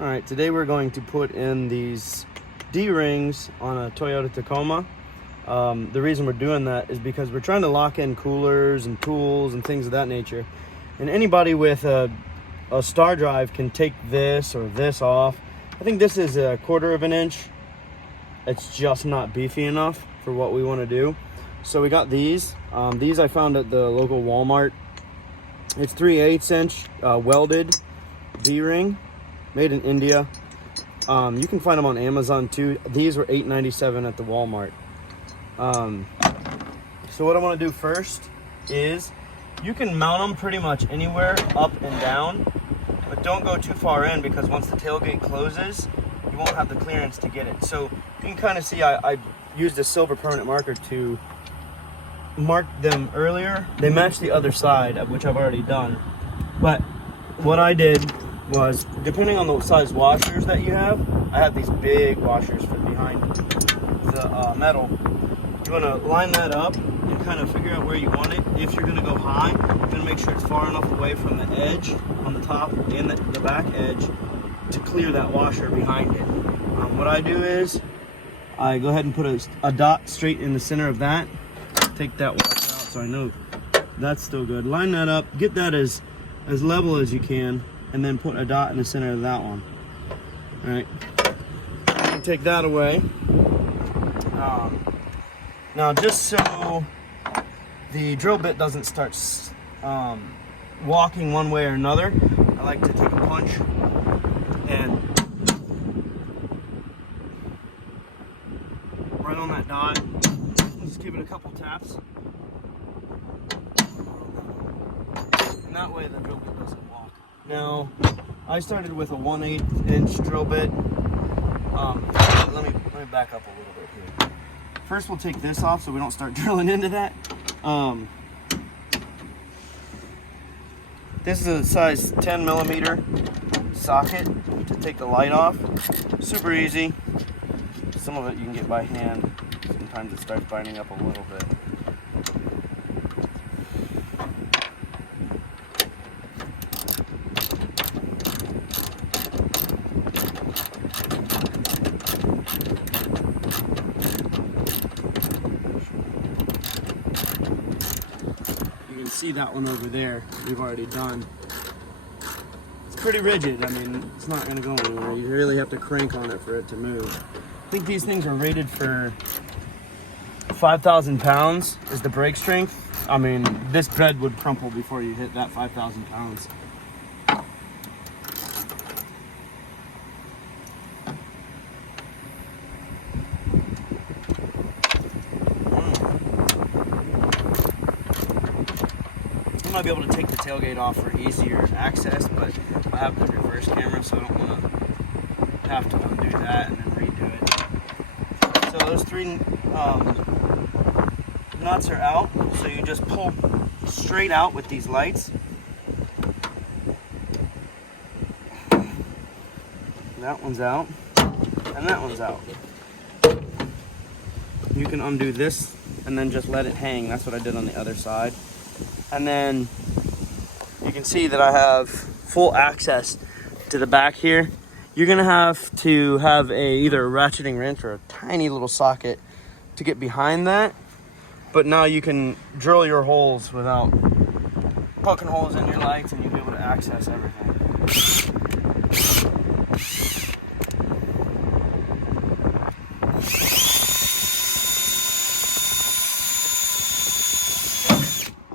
All right, today we're going to put in these D-rings on a Toyota Tacoma. The reason we're doing that is because we're trying to lock in coolers and tools and things of that nature. And anybody with a star drive can take this or this off. I think this is 1/4 of an inch. It's just not beefy enough for what we want to do. So we got these. These I found at the local Walmart. It's 3/8 inch welded D-ring. Made in India. You can find them on Amazon too. These were $8.97 at the Walmart. So what I want to do first is you can mount them pretty much anywhere up and down, but don't go too far in because once the tailgate closes, you won't have the clearance to get it. So you can kind of see I used a silver permanent marker to mark them earlier. They match the other side, which I've already done. But what I did was, depending on the size washers that you have, I have these big washers for behind the metal. You want to line that up and kind of figure out where you want it. If you're going to go high, you're going to make sure it's far enough away from the edge on the top and the back edge to clear that washer behind it. What I do is I go ahead and put a dot straight in the center of that. Take that washer out so I know that's still good. Line that up, get that as level as you can, and then put a dot in the center of that one. All right, take that away. Now, just so the drill bit doesn't start walking one way or another, I like to take a punch and right on that dot. Just give it a couple taps, and that way the drill bit doesn't walk. Now, I started with a 1/8 inch drill bit. Let me back up a little bit here. First, we'll take this off so we don't start drilling into that. This is a size 10 millimeter socket to take the light off. Super easy. Some of it you can get by hand. Sometimes it starts binding up a little bit. See that one over there we've already done. It's pretty rigid. I mean, it's not going to go anywhere. You really have to crank on it for it to move. I think these things are rated for 5,000 pounds is the brake strength. I mean, this bed would crumple before you hit that 5,000 pounds. I might be able to take the tailgate off for easier access, but I have the reverse camera, so I don't want to have to undo that and then redo it. So those 3 nuts are out, so you just pull straight out with these lights. That one's out, and that one's out. You can undo this and then just let it hang. That's what I did on the other side. And then you can see that I have full access to the back here. You're gonna have to have either a ratcheting wrench or a tiny little socket to get behind that. But now you can drill your holes without poking holes in your lights, and you'll be able to access everything.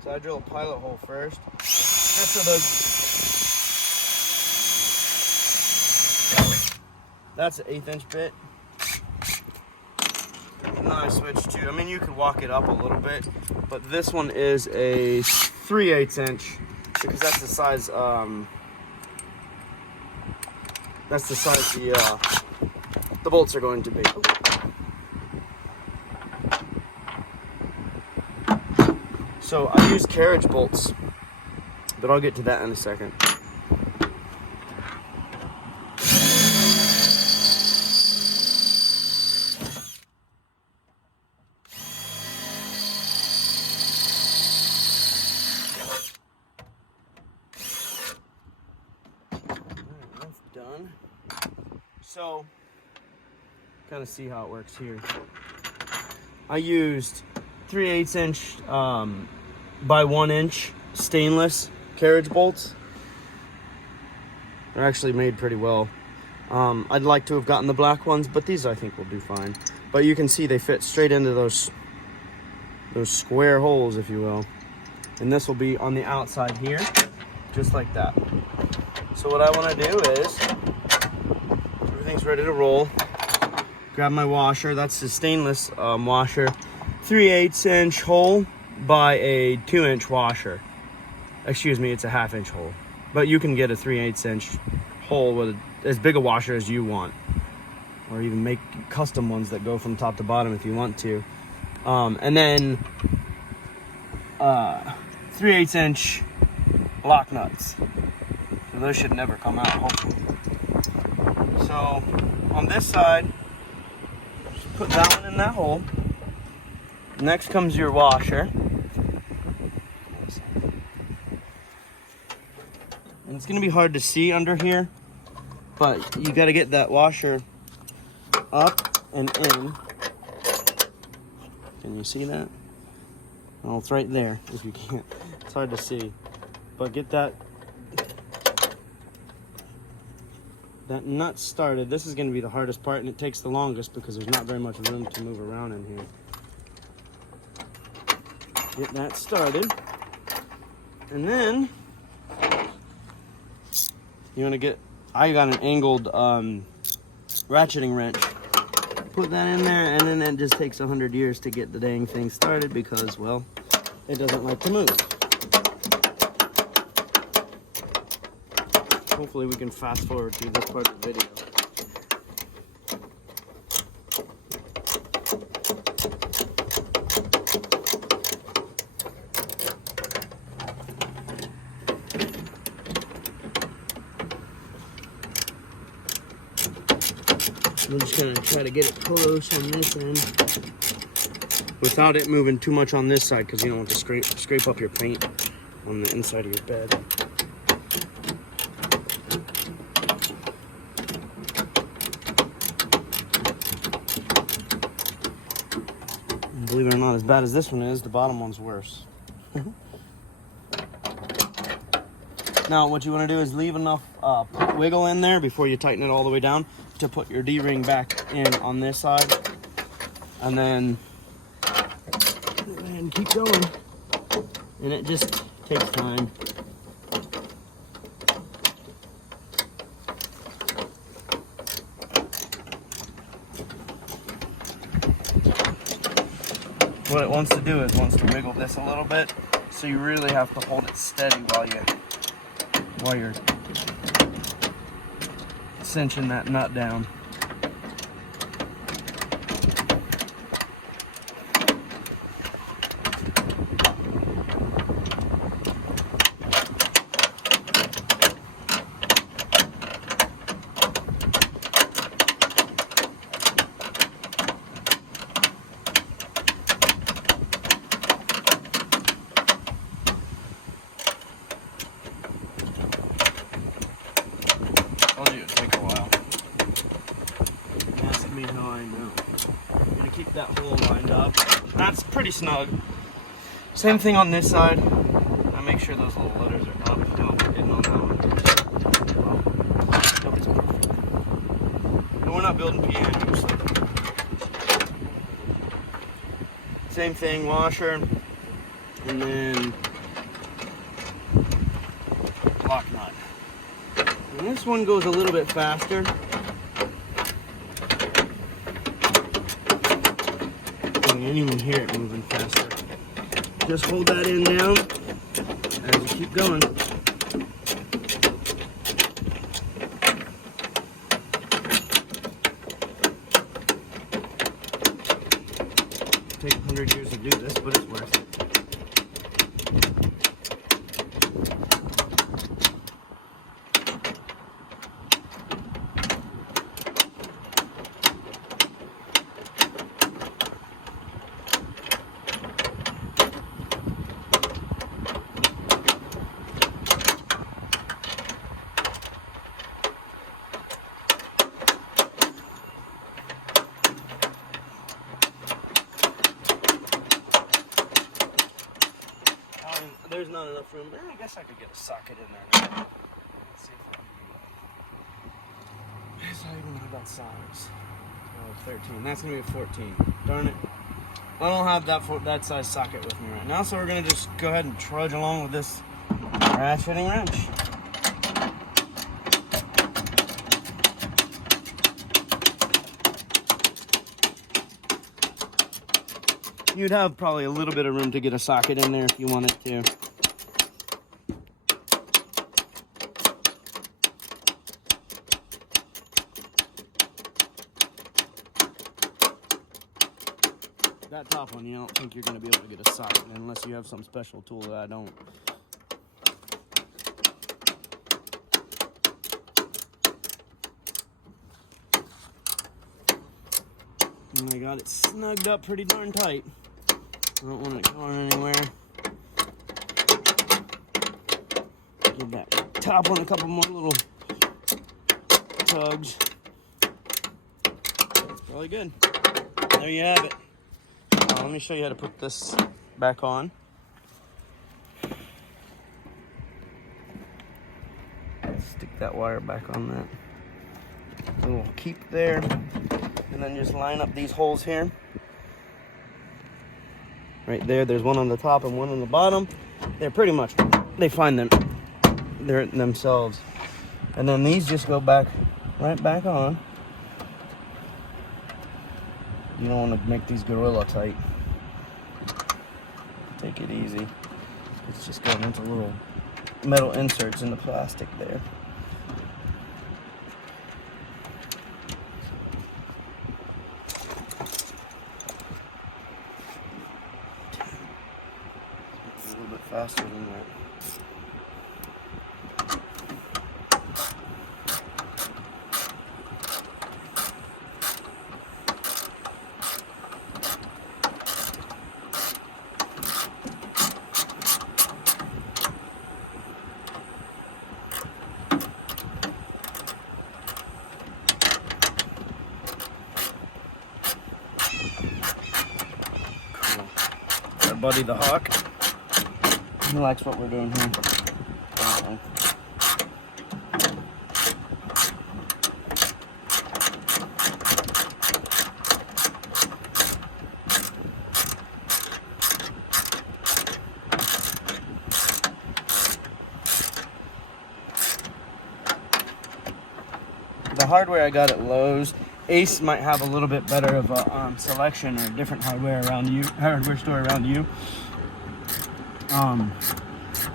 So I drill a pilot hole first, just so that's an 1/8 inch bit. And then I switch to, I mean, you could walk it up a little bit, but this one is a 3/8 inch because that's the size. That's the size the bolts are going to be. So I use carriage bolts, but I'll get to that in a second. Alright, that's done. So, kind of see how it works here. I used 3/8 inch by 1 inch stainless carriage bolts. They're actually made pretty well. I'd like to have gotten the black ones, but these I think will do fine. But you can see they fit straight into those square holes, if you will. And this will be on the outside here, just like that. So what I want to do is, everything's ready to roll. Grab my washer. That's the stainless washer. 3/8 inch hole by a 2 inch washer. Excuse me, it's a 1/2 inch hole. But you can get a 3/8 inch hole with as big a washer as you want. Or even make custom ones that go from top to bottom if you want to. And then 3/8 inch lock nuts. So those should never come out, hopefully. So on this side, just put that one in that hole. Next comes your washer. And it's gonna be hard to see under here, but you gotta get that washer up and in. Can you see that? Well, it's right there if you can't. It's hard to see. But get that nut started. This is going to be the hardest part, and it takes the longest because there's not very much room to move around in here. Get that started. And then you want to get, I got an angled ratcheting wrench. Put that in there, and then it just takes 100 years to get the dang thing started because, well, it doesn't like to move. Hopefully we can fast forward through this part of the video. I'm just gonna try to get it close on this end without it moving too much on this side because you don't want to scrape up your paint on the inside of your bed. And believe it or not, as bad as this one is, the bottom one's worse. Now what you want to do is leave enough wiggle in there before you tighten it all the way down to put your D-ring back in on this side, and then keep going. And it just takes time. What it wants to do is wants to wiggle this a little bit, so you really have to hold it steady while you're cinching that nut down. It'd take a while. Ask me how I know. I'm gonna keep that hole lined up. That's pretty snug. Same thing on this side. I make sure those little letters are up. Oh, hitting on that one. Well, nobody's perfect. And we're not building pianos. So. Same thing, washer, and then lock nut. And this one goes a little bit faster. You can't even hear it moving faster. Just hold that in down as you keep going. Take 100 years to do this, but it's worth it. enough room. I guess I could get a socket in there now. Let's see if I can do that. Is that even about size? Oh, 13. That's gonna be a 14. Darn it. I don't have that size socket with me right now, so we're gonna just go ahead and trudge along with this ratcheting wrench. You'd have probably a little bit of room to get a socket in there if you wanted to. That top one, you don't think you're going to be able to get a socket unless you have some special tool that I don't. And I got it snugged up pretty darn tight. I don't want it going anywhere. Give that top one a couple more little tugs. That's probably good. There you have it. Let me show you how to put this back on. Stick that wire back on that little keep there, and then just line up these holes here. Right there, there's one on the top and one on the bottom. They're pretty much, they find them, they're themselves. And then these just go back, right back on. You don't want to make these gorilla tight. Take it easy. It's just going into little metal inserts in the plastic there. A little bit faster than that. Our buddy the Hawk, he likes what we're doing here. The hardware I got at Lowe's, Ace might have a little bit better of a selection or different hardware store around you.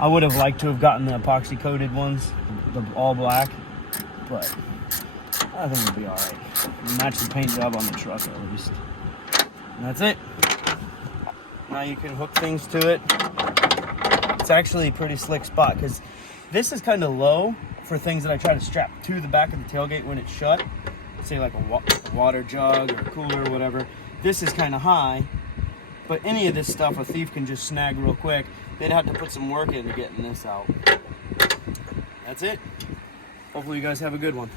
I would have liked to have gotten the epoxy coated ones, the all black, but I think it'll be all right. Match the paint job on the truck at least. And that's it. Now you can hook things to it. It's actually a pretty slick spot because this is kind of low for things that I try to strap to the back of the tailgate when it's shut. Say like a water jug or a cooler or whatever. This is kind of high, but any of this stuff a thief can just snag real quick. They'd have to put some work into getting this out. That's it. Hopefully you guys have a good one.